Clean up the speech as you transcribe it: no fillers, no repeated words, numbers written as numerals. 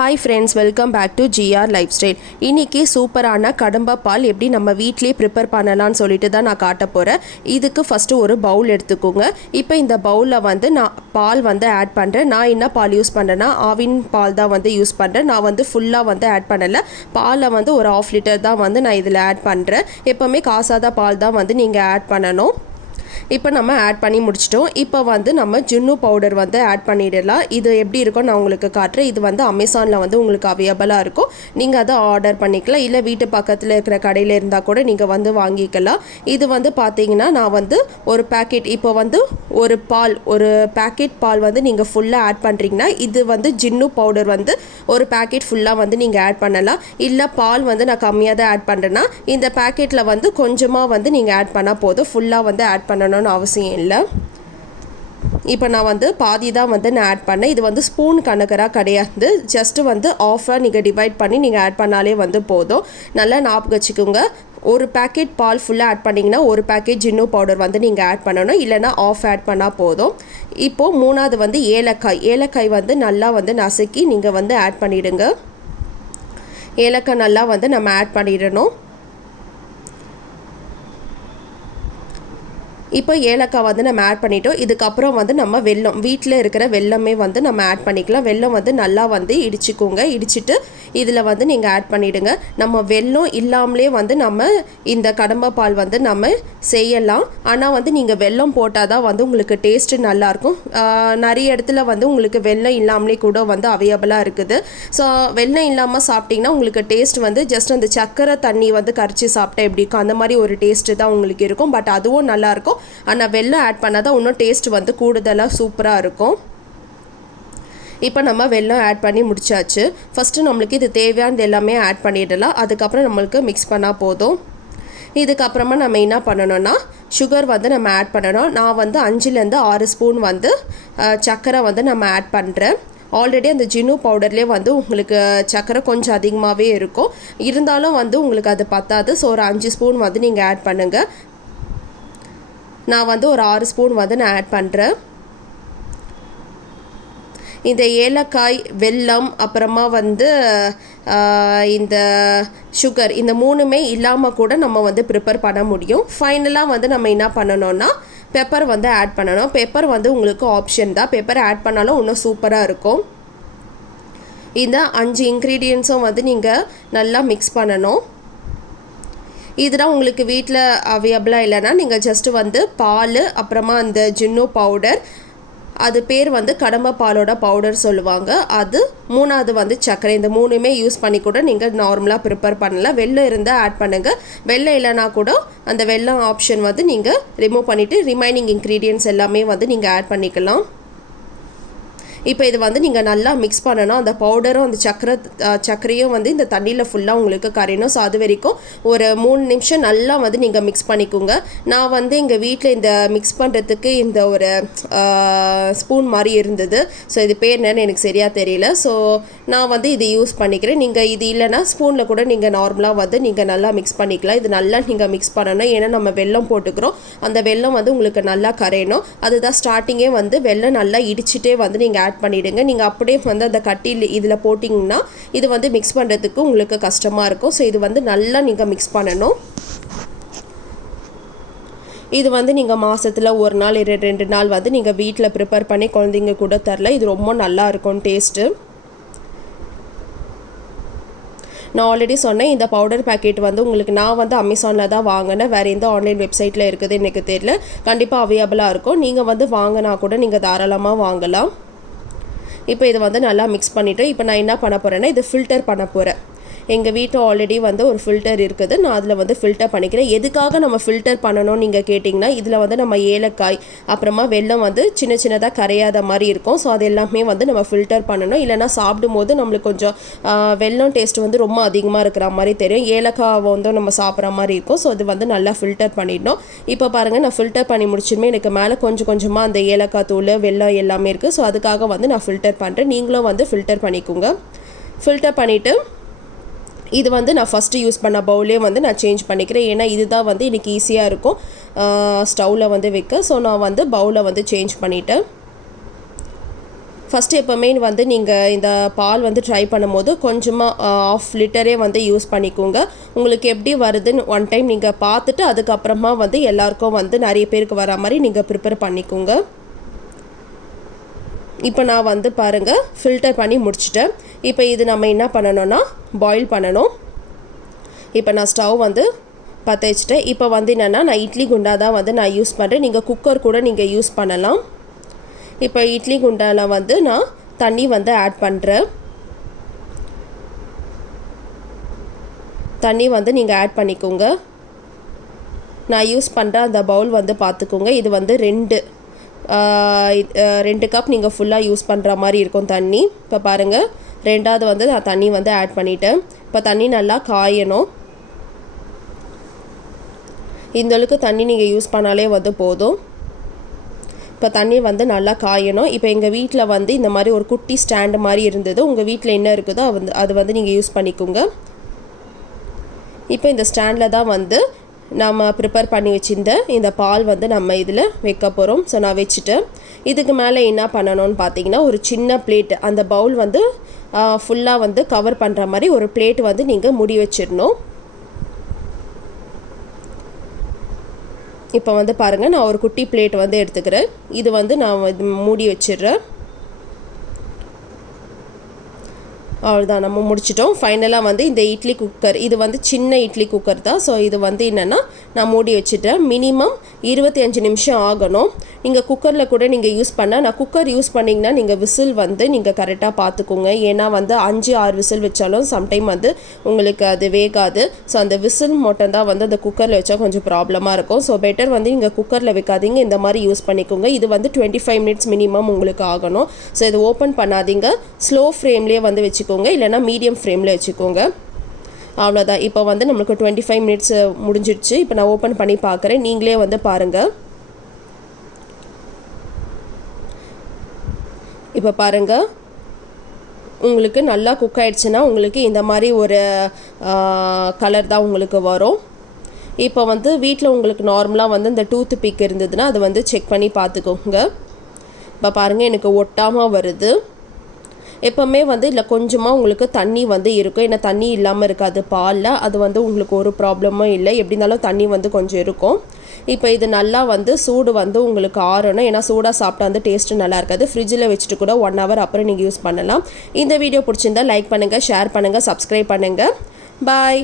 Hi friends, welcome back to GR lifestyle. இன்றைக்கி சூப்பரான கடம்ப பால் எப்படி நம்ம வீட்லேயே ப்ரிப்பேர் பண்ணலான்னு சொல்லிட்டு தான் நான் காட்ட போகிறேன். இதுக்கு ஃபஸ்ட்டு ஒரு பவுல் எடுத்துக்கோங்க. இப்போ இந்த பவுலில் வந்து நான் பால் வந்து ஆட் பண்ணுறேன். நான் என்ன பால் யூஸ் பண்ணுறேன்னா ஆவின் பால் தான் வந்து யூஸ் பண்ணுறேன். நான் வந்து ஃபுல்லாக வந்து ஆட் பண்ணலை. பாலை வந்து ஒரு 1/2 லிட்டர் தான் வந்து நான் இதில் ஆட் பண்ணுறேன். எப்போவுமே காசாத பால் தான் வந்து நீங்கள் ஆட் பண்ணணும். இப்போ நம்ம ஆட் பண்ணி முடிச்சிட்டோம். இப்போ வந்து நம்ம ஜுன்னு பவுடர் வந்து ஆட் பண்ணிடலாம். இது எப்படி இருக்கும் நான் உங்களுக்கு காட்டுறேன். இது வந்து அமேசானில் வந்து உங்களுக்கு அவைலபிளாக இருக்கும். நீங்கள் அதை ஆர்டர் பண்ணிக்கலாம். இல்லை வீட்டு பக்கத்தில் இருக்கிற கடையில் இருந்தால் கூட நீங்கள் வந்து வாங்கிக்கலாம். இது வந்து பார்த்தீங்கன்னா நான் வந்து ஒரு பேக்கெட், இப்போ வந்து ஒரு பேக்கெட் பால் வந்து நீங்கள் ஃபுல்லாக ஆட் பண்ணுறீங்கன்னா இது வந்து ஜின்னு பவுடர் வந்து ஒரு பேக்கெட் ஃபுல்லாக வந்து நீங்கள் ஆட் பண்ணலாம். இல்லை பால் வந்து நான் கம்மியாக தான் ஆட் பண்ணுறேன்னா இந்த பேக்கெட்டில் வந்து கொஞ்சமாக வந்து நீங்கள் ஆட் பண்ணால் போதும். ஃபுல்லாக வந்து ஆட் பண்ணணும்னு அவசியம் இல்லை. இப்போ நான் வந்து பாதி தான் வந்து நான் ஆட் பண்ணேன். இது வந்து ஸ்பூன் கணக்கராக கிடையாது. ஜஸ்ட்டு வந்து ஆஃபாக நீங்கள் டிவைட் பண்ணி நீங்கள் ஆட் பண்ணாலே வந்து போதும். நல்லா ஞாபகம் வச்சுக்கோங்க. ஒரு பேக்கெட் பால் ஃபுல்லாக ஆட் பண்ணிங்கன்னா ஒரு பேக்கெட் ஜின்னு பவுடர் வந்து நீங்கள் ஆட் பண்ணணும். இல்லைனா ஆஃப் ஆட் பண்ணால் போதும். இப்போது மூணாவது வந்து ஏலக்காய் வந்து நல்லா வந்து நசுக்கி நீங்கள் வந்து ஆட் பண்ணிவிடுங்க. ஏலக்காய் நல்லா வந்து நம்ம ஆட் பண்ணிடணும். இப்போ ஏலக்காய் வந்து நம்ம ஆட் பண்ணிட்டோம். இதுக்கப்புறம் வந்து நம்ம வெல்லம், வீட்டில் இருக்கிற வெல்லமே வந்து நம்ம ஆட் பண்ணிக்கலாம். வெல்லம் வந்து நல்லா வந்து இடிச்சுக்கோங்க. இடிச்சிட்டு இதில் வந்து நீங்கள் ஆட் பண்ணிவிடுங்க. நம்ம வெல்லம் இல்லாமலே வந்து நம்ம இந்த கடம்ப பால் வந்து நம்ம செய்யலாம். ஆனால் வந்து நீங்கள் வெல்லம் போட்டால் தான் வந்து உங்களுக்கு டேஸ்ட்டு நல்லாயிருக்கும். நிறைய இடத்துல வந்து உங்களுக்கு வெல்லம் இல்லாமலே கூட வந்து அவைலபிளாக இருக்குது. ஸோ வெல்லம் இல்லாமல் சாப்பிட்டிங்கன்னா உங்களுக்கு டேஸ்ட் வந்து ஜஸ்ட் அந்த சக்கரை தண்ணி வந்து கரைச்சி சாப்பிட்டா எப்படி இருக்கும் அந்த மாதிரி ஒரு டேஸ்ட்டு தான் உங்களுக்கு இருக்கும். பட் அதுவும் நல்லாயிருக்கும். ஆனால் வெல்லம் ஆட் பண்ணால் தான் இன்னும் டேஸ்ட் வந்து கூடுதலாக சூப்பராக இருக்கும். இப்போ நம்ம வெல்லம் ஆட் பண்ணி முடிச்சாச்சு. ஃபஸ்ட்டு நம்மளுக்கு இது தேவையானது எல்லாமே ஆட் பண்ணிடலாம். அதுக்கப்புறம் நம்மளுக்கு மிக்ஸ் பண்ணால் போதும். இதுக்கப்புறமா நம்ம என்ன பண்ணணும்னா சுகர் வந்து நம்ம ஆட் பண்ணணும். நான் வந்து 5லேருந்து 6 ஸ்பூன் வந்து சர்க்கரை வந்து நம்ம ஆட் பண்ணுறேன். ஆல்ரெடி அந்த ஜின்னு பவுடர்லேயே வந்து உங்களுக்கு சர்க்கரை கொஞ்சம் அதிகமாகவே இருக்கும். இருந்தாலும் வந்து உங்களுக்கு அது பத்தாது. ஸோ ஒரு 5 ஸ்பூன் வந்து நீங்கள் ஆட் பண்ணுங்கள். நான் வந்து ஒரு 6 ஸ்பூன் வந்து நான் ஆட் பண்ணுறேன். இந்த ஏலக்காய், வெல்லம், அப்புறமா வந்து இந்த சுகர், இந்த 3மே இல்லாமல் கூட நம்ம வந்து ப்ரிப்பேர் பண்ண முடியும். ஃபைனலாக வந்து நம்ம என்ன பண்ணணும்னா பெப்பர் வந்து ஆட் பண்ணணும். பெப்பர் வந்து உங்களுக்கு ஆப்ஷன் தான். பெப்பர் ஆட் பண்ணாலும் இன்னும் சூப்பராக இருக்கும். இந்த 5 இன்க்ரீடியன்ஸும் வந்து நீங்கள் நல்லா மிக்ஸ் பண்ணணும். இதெல்லாம் உங்களுக்கு வீட்டில் அவைலபிளாக இல்லைன்னா நீங்கள் ஜஸ்ட்டு வந்து பால், அப்புறமா அந்த ஜின்னு பவுடர், அது பேர் வந்து கடம்ப பாலோட பவுடர் சொல்லுவாங்க, அது மூணாவது வந்து சர்க்கரை, இந்த 3மே யூஸ் பண்ணி கூட நீங்கள் நார்மலாக ப்ரிப்பேர் பண்ணலாம். வெல்லம் இருந்தால் ஆட் பண்ணுங்கள். வெல்லம் இல்லைனா கூட அந்த வெல்லம் ஆப்ஷன் வந்து நீங்கள் ரிமூவ் பண்ணிவிட்டு ரிமைனிங் இன்க்ரீடியன்ட்ஸ் எல்லாமே வந்து நீங்கள் ஆட் பண்ணிக்கலாம். இப்போ இது வந்து நீங்கள் நல்லா மிக்ஸ் பண்ணணும். அந்த பவுடரும் அந்த சர்க்கரையும் வந்து இந்த தண்ணியில் ஃபுல்லாக உங்களுக்கு கரையணும். ஸோ அது வரைக்கும் ஒரு 3 நிமிஷம் நல்லா வந்து நீங்கள் மிக்ஸ் பண்ணிக்கோங்க. நான் வந்து எங்கள் வீட்டில் இந்த மிக்ஸ் பண்ணுறதுக்கு இந்த ஒரு ஸ்பூன் மாதிரி இருந்தது. ஸோ இது பேர் என்னன்னு எனக்கு சரியாக தெரியல. ஸோ நான் வந்து இது யூஸ் பண்ணிக்கிறேன். நீங்கள் இது இல்லைன்னா ஸ்பூனில் கூட நீங்கள் நார்மலாக வந்து நீங்கள் நல்லா மிக்ஸ் பண்ணிக்கலாம். இது நல்லா நீங்கள் மிக்ஸ் பண்ணணும். ஏன்னா நம்ம வெல்லம் போட்டுக்கிறோம். அந்த வெல்லம் வந்து உங்களுக்கு நல்லா கரையணும். அதுதான் ஸ்டார்டிங்கே வந்து வெல்லம் நல்லா இடிச்சிட்டே வந்து நீங்கள் ஆட் பண்ணிவிடுங்க. நீங்கள் அப்படியே வந்து அந்த கட்டியில் இதில் போட்டிங்கன்னா இது வந்து மிக்ஸ் பண்ணுறதுக்கு உங்களுக்கு கஷ்டமாக இருக்கும். ஸோ இது வந்து நல்லா நீங்கள் மிக்ஸ் பண்ணணும். இது வந்து நீங்கள் மாதத்தில் 1 நாள் 2 நாள் வந்து நீங்கள் வீட்டில் ப்ரிப்பேர் பண்ணி குழந்தைங்க கூட தரல. இது ரொம்ப நல்லா இருக்கும் டேஸ்ட்டு. நான் ஆல்ரெடி சொன்னேன், இந்த பவுடர் பேக்கெட் வந்து உங்களுக்கு நான் வந்து அமேசானில் தான் வாங்கினேன். வேறு எந்த ஆன்லைன் வெப்சைட்டில் இருக்குது எனக்கு தெரியல. கண்டிப்பாக அவைலபிளாக இருக்கும். நீங்கள் வந்து வாங்கினா கூட நீங்கள் தாராளமாக வாங்கலாம். இப்போ இதை வந்து நல்லா மிக்ஸ் பண்ணிவிட்டு இப்போ நான் என்ன பண்ண போகிறேன்னா இது ஃபில்டர் பண்ண போகிறேன். எங்கள் வீட்டில் ஆல்ரெடி வந்து ஒரு ஃபில்டர் இருக்குது. நான் அதில் வந்து ஃபில்டர் பண்ணிக்கிறேன். எதுக்காக நம்ம ஃபில்டர் பண்ணணும்னு நீங்கள் கேட்டிங்கன்னா இதில் வந்து நம்ம ஏலக்காய், அப்புறமா வெல்லம் வந்து சின்னதாக கரையாத மாதிரி இருக்கும். ஸோ அது எல்லாமே வந்து நம்ம ஃபில்டர் பண்ணணும். இல்லைனா சாப்பிடும் போது நம்மளுக்கு கொஞ்சம் வெல்லம் டேஸ்ட் வந்து ரொம்ப அதிகமாக இருக்கிற மாதிரி தெரியும். ஏலக்காய் வந்து நம்ம சாப்பிட்ற மாதிரி இருக்கும். ஸோ அது வந்து நல்லா ஃபில்டர் பண்ணிடணும். இப்போ பாருங்கள், நான் ஃபில்டர் பண்ணி முடிச்சுமே எனக்கு மேலே கொஞ்சமாக அந்த ஏலக்காய் தூள், வெல்லம் எல்லாமே இருக்குது. ஸோ அதுக்காக வந்து நான் ஃபில்டர் பண்ணுறேன். நீங்களும் வந்து ஃபில்டர் பண்ணிக்கோங்க. ஃபில்டர் பண்ணிவிட்டு இது வந்து நான் ஃபஸ்ட்டு யூஸ் பண்ண பவுலே வந்து நான் சேஞ்ச் பண்ணிக்கிறேன். ஏன்னா இதுதான் வந்து எனக்கு ஈஸியாக இருக்கும் ஸ்டவ்வில் வந்து வைக்க. ஸோ நான் வந்து பவுலை வந்து சேஞ்ச் பண்ணிவிட்டேன். ஃபஸ்ட்டு எப்போவுமே வந்து நீங்கள் இந்த பால் வந்து ட்ரை பண்ணும்போது கொஞ்சமாக 1/2 லிட்டரே வந்து யூஸ் பண்ணிக்கோங்க. உங்களுக்கு எப்படி வருதுன்னு ஒன் டைம் நீங்கள் பார்த்துட்டு அதுக்கப்புறமா வந்து எல்லாருக்கும் வந்து நிறைய பேருக்கு வர மாதிரி நீங்கள் ப்ரிப்பேர் பண்ணிக்கோங்க. இப்போ நான் வந்து பாருங்கள் ஃபில்டர் பண்ணி முடிச்சிட்டேன். இப்போ இது நம்ம என்ன பண்ணணும்னா பாயில் பண்ணணும். இப்போ நான் ஸ்டவ் வந்து பற்ற வச்சுட்டேன். இப்போ வந்து என்னென்னா நான் இட்லி குண்டா தான் வந்து நான் யூஸ் பண்ணுறேன். நீங்கள் குக்கர் கூட நீங்கள் யூஸ் பண்ணலாம். இப்போ இட்லி குண்டாவில் வந்து நான் தண்ணி வந்து ஆட் பண்ணுறேன். தண்ணி வந்து நீங்கள் ஆட் பண்ணிக்கோங்க. நான் யூஸ் பண்ணுற அந்த பவுல் வந்து பார்த்துக்கோங்க. இது வந்து 2 கப் நீங்கள் ஃபுல்லாக யூஸ் பண்ணுற மாதிரி இருக்கும் தண்ணி. இப்போ பாருங்கள் 2வது வந்து நான் தண்ணி வந்து ஆட் பண்ணிட்டேன். இப்போ தண்ணி நல்லா காயணும். இந்தளவுக்கு தண்ணி நீங்கள் யூஸ் பண்ணாலே வந்து போதும். இப்போ தண்ணி வந்து நல்லா காயணும். இப்போ எங்கள் வீட்டில் வந்து இந்த மாதிரி ஒரு குட்டி ஸ்டாண்டு மாதிரி இருந்தது. உங்கள் வீட்டில் என்ன இருக்குதோ அது வந்து நீங்கள் யூஸ் பண்ணிக்கோங்க. இப்போ இந்த ஸ்டாண்டில் தான் வந்து நம்ம ப்ரிப்பேர் பண்ணி வச்சுருந்த இந்த பால் வந்து நம்ம இதில் வைக்க போகிறோம். ஸோ நான் வச்சுட்டேன். இதுக்கு மேலே என்ன பண்ணணும்னு பார்த்தீங்கன்னா ஒரு சின்ன பிளேட், அந்த பவுல் வந்து ஃபுல்லாக வந்து கவர் பண்ணுற மாதிரி ஒரு பிளேட் வந்து நீங்கள் மூடி வச்சிடணும். இப்போ வந்து பாருங்கள் நான் ஒரு குட்டி பிளேட் வந்து எடுத்துக்கிறேன். இது வந்து நான் மூடி வச்சிடுறேன். அவ்வளோதான், நம்ம முடிச்சிட்டோம். ஃபைனலாக வந்து இந்த இட்லி குக்கர், இது வந்து சின்ன இட்லி குக்கர் தான். ஸோ இது வந்து என்னென்னா நான் மூடி வச்சுட்டேன். மினிமம் 25 நிமிஷம் ஆகணும். நீங்கள் குக்கரில் கூட நீங்கள் யூஸ் நான் குக்கர் யூஸ் பண்ணிங்கன்னா நீங்கள் விசில் வந்து நீங்கள் கரெக்டாக பார்த்துக்கோங்க. ஏன்னா வந்து 5-6 விசில் வச்சாலும் சம்டைம் வந்து உங்களுக்கு அது வேகாது. ஸோ அந்த விசில் மட்டும் தான் வந்து அந்த குக்கரில் வச்சா கொஞ்சம் ப்ராப்ளமாக இருக்கும். ஸோ பெட்டர் வந்து நீங்கள் குக்கரில் வைக்காதீங்க, இந்த மாதிரி யூஸ் பண்ணிக்கோங்க. இது வந்து 25 மினிட்ஸ் மினிமம் உங்களுக்கு ஆகணும். ஸோ இது ஓப்பன் பண்ணாதீங்க, ஸ்லோ ஃப்ளேம்லேயே வந்து வச்சுக்கோங்க, இல்லைனா மீடியம் ஃப்ளேமில் வச்சுக்கோங்க. அவ்வளோதான். இப்போ வந்து நம்மளுக்கு 25 மினிட்ஸ் முடிஞ்சிடுச்சு. இப்போ நான் ஓப்பன் பண்ணி பார்க்குறேன், நீங்களே வந்து பாருங்கள். இப்போ பாருங்கள், உங்களுக்கு நல்லா குக் ஆகிடுச்சுன்னா உங்களுக்கு இந்த மாதிரி ஒரு கலர் தான் உங்களுக்கு வரும். இப்போ வந்து வீட்டில் உங்களுக்கு நார்மலாக வந்து இந்த டூத் பிக் இருந்ததுன்னா அது வந்து செக் பண்ணி பார்த்துக்கோங்க. இப்போ பாருங்கள் எனக்கு ஒட்டாமல் வருது. எப்போவுமே வந்து இல்லை கொஞ்சமாக உங்களுக்கு தண்ணி வந்து இருக்கும். ஏன்னா தண்ணி இல்லாமல் இருக்காது பாலில், அது வந்து உங்களுக்கு ஒரு ப்ராப்ளமும் இல்லை. எப்படி இருந்தாலும் தண்ணி வந்து கொஞ்சம் இருக்கும். இப்போ இது நல்லா வந்து சூடு வந்து உங்களுக்கு ஆறணும். ஏன்னா சூடாக சாப்பிட்டா வந்து டேஸ்ட்டு நல்லா இருக்காது. ஃப்ரிட்ஜில் வச்சுட்டு கூட 1 ஹவர் அப்புறம் நீங்கள் யூஸ் பண்ணலாம். இந்த வீடியோ பிடிச்சிருந்தா லைக் பண்ணுங்கள், ஷேர் பண்ணுங்கள், சப்ஸ்கிரைப் பண்ணுங்கள். பாய்.